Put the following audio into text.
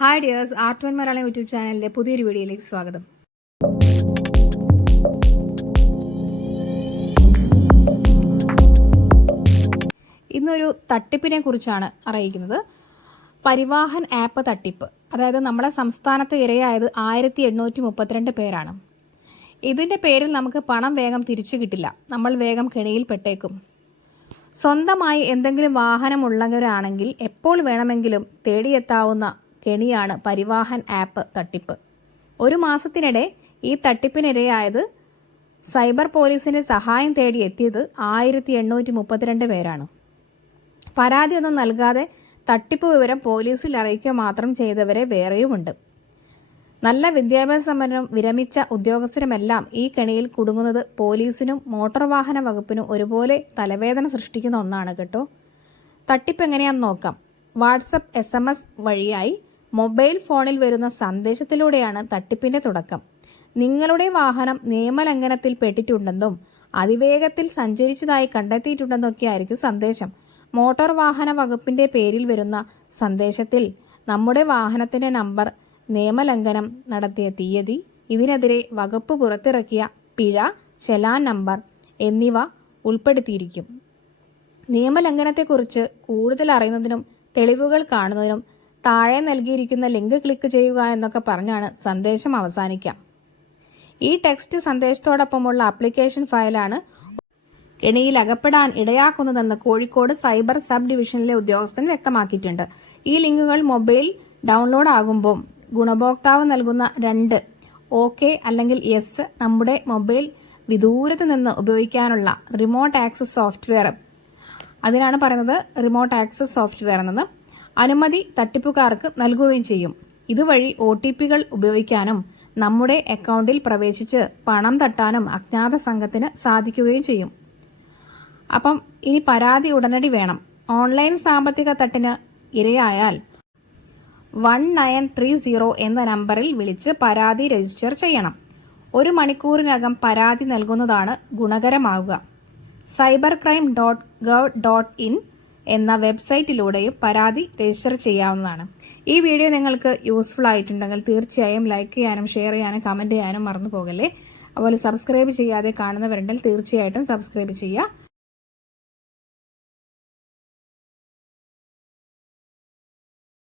Hi dears art one Malayalam YouTube ചാനലിലെ പുതിയൊരു വീഡിയോയിലേക്ക് സ്വാഗതം. ഇന്നൊരു തട്ടിപ്പിനെ കുറിച്ചാണ് അറിയിക്കുന്നത്. പരിവാഹൻ ആപ്പ് തട്ടിപ്പ്. അതായത് നമ്മുടെ സംസ്ഥാനത്ത് ഇരയായത് ആയിരത്തി എണ്ണൂറ്റി മുപ്പത്തിരണ്ട് പേരാണ്. ഇതിന്റെ പേരിൽ നമുക്ക് പണം വേഗം തിരിച്ചു കിട്ടില്ല. നമ്മൾ വേഗം കെണിയിൽപ്പെട്ടേക്കും സ്വന്തമായി എന്തെങ്കിലും വാഹനമുള്ളവരാണെങ്കിൽ എപ്പോൾ വേണമെങ്കിലും തേടിയെത്താവുന്ന കെണിയാണ് പരിവാഹൻ ആപ്പ് തട്ടിപ്പ്. ഒരു മാസത്തിനിടെ ഈ തട്ടിപ്പിനിരയായത് സൈബർ പോലീസിന്റെ സഹായം തേടി എത്തിയത് ആയിരത്തി എണ്ണൂറ്റി മുപ്പത്തിരണ്ട് പേരാണ് പരാതിയൊന്നും നൽകാതെ തട്ടിപ്പ് വിവരം പോലീസിൽ അറിയിക്കുക മാത്രം ചെയ്തവരെ വേറെയുമുണ്ട്. നല്ല വിദ്യാഭ്യാസ സമരം വിരമിച്ച ഉദ്യോഗസ്ഥരുമെല്ലാം ഈ കെണിയിൽ കുടുങ്ങുന്നത് പോലീസിനും മോട്ടോർ വാഹന വകുപ്പിനും ഒരുപോലെ തലവേദന സൃഷ്ടിക്കുന്ന ഒന്നാണ് കേട്ടോ. തട്ടിപ്പ് എങ്ങനെയാണെന്ന് നോക്കാം. വാട്സപ്പ് എസ് വഴിയായി മൊബൈൽ ഫോണിൽ വരുന്ന സന്ദേശത്തിലൂടെയാണ് തട്ടിപ്പിന്റെ തുടക്കം. നിങ്ങളുടെ വാഹനം നിയമലംഘനത്തിൽ പെട്ടിട്ടുണ്ടെന്നും അതിവേഗത്തിൽ സഞ്ചരിച്ചതായി കണ്ടെത്തിയിട്ടുണ്ടെന്നൊക്കെ ആയിരിക്കും സന്ദേശം. മോട്ടോർ വാഹന വകുപ്പിന്റെ പേരിൽ വരുന്ന സന്ദേശത്തിൽ നമ്മുടെ വാഹനത്തിന്റെ നമ്പർ നിയമലംഘനം നടത്തിയ തീയതി ഇതിനെതിരെ വകുപ്പ് പുറത്തിറക്കിയ പിഴ ചെലാൻ നമ്പർ എന്നിവ ഉൾപ്പെടുത്തിയിരിക്കും. നിയമലംഘനത്തെക്കുറിച്ച് കൂടുതൽ അറിയുന്നതിനും തെളിവുകൾ കാണുന്നതിനും താഴെ നൽകിയിരിക്കുന്ന ലിങ്ക് ക്ലിക്ക് ചെയ്യുക എന്നൊക്കെ പറഞ്ഞാണ് സന്ദേശം അവസാനിക്കാം ഈ ടെക്സ്റ്റ് സന്ദേശത്തോടൊപ്പമുള്ള ആപ്ലിക്കേഷൻ ഫയലാണ് കെണിയിൽ അകപ്പെടാൻ ഇടയാക്കുന്നതെന്ന് കോഴിക്കോട് സൈബർ സബ് ഡിവിഷനിലെ ഉദ്യോഗസ്ഥൻ വ്യക്തമാക്കിയിട്ടുണ്ട്. ഈ ലിങ്കുകൾ മൊബൈൽ ഡൗൺലോഡ് ആകുമ്പോൾ ഗുണഭോക്താവ് നൽകുന്ന രണ്ട് ഓക്കെ അല്ലെങ്കിൽ യെസ് നമ്മുടെ മൊബൈൽ വിദൂരത്ത് നിന്ന് ഉപയോഗിക്കാനുള്ള റിമോട്ട് ആക്സസ് സോഫ്റ്റ്വെയർ. അതിനാണ് പറയുന്നത് റിമോട്ട് ആക്സസ് സോഫ്റ്റ്വെയർ എന്നത്. അനുമതി തട്ടിപ്പുകാർക്ക് നൽകുകയും ചെയ്യും. ഇതുവഴി ഒ ടി പികൾ ഉപയോഗിക്കാനും നമ്മുടെ അക്കൗണ്ടിൽ പ്രവേശിച്ച് പണം തട്ടാനും അജ്ഞാത സംഘത്തിന് സാധിക്കുകയും ചെയ്യും. അപ്പം ഇനി പരാതി ഉടനടി വേണം. ഓൺലൈൻ സാമ്പത്തിക തട്ടിന് ഇരയായാൽ വൺ നയൻ ത്രീ സീറോ എന്ന നമ്പറിൽ വിളിച്ച് പരാതി രജിസ്റ്റർ ചെയ്യണം. ഒരു മണിക്കൂറിനകം പരാതി നൽകുന്നതാണ് ഗുണകരമാവുക. Cyber crime dot gov dot in എന്ന വെബ്സൈറ്റിലൂടെയും പരാതി രജിസ്റ്റർ ചെയ്യാവുന്നതാണ്. ഈ വീഡിയോ നിങ്ങൾക്ക് യൂസ്ഫുൾ ആയിട്ടുണ്ടെങ്കിൽ തീർച്ചയായും ലൈക്ക് ചെയ്യാനും ഷെയർ ചെയ്യാനും കമന്റ് ചെയ്യാനും മറന്നു പോകല്ലേ. അതുപോലെ സബ്സ്ക്രൈബ് ചെയ്യാതെ കാണുന്നവരുണ്ടെങ്കിൽ തീർച്ചയായിട്ടും സബ്സ്ക്രൈബ് ചെയ്യുക.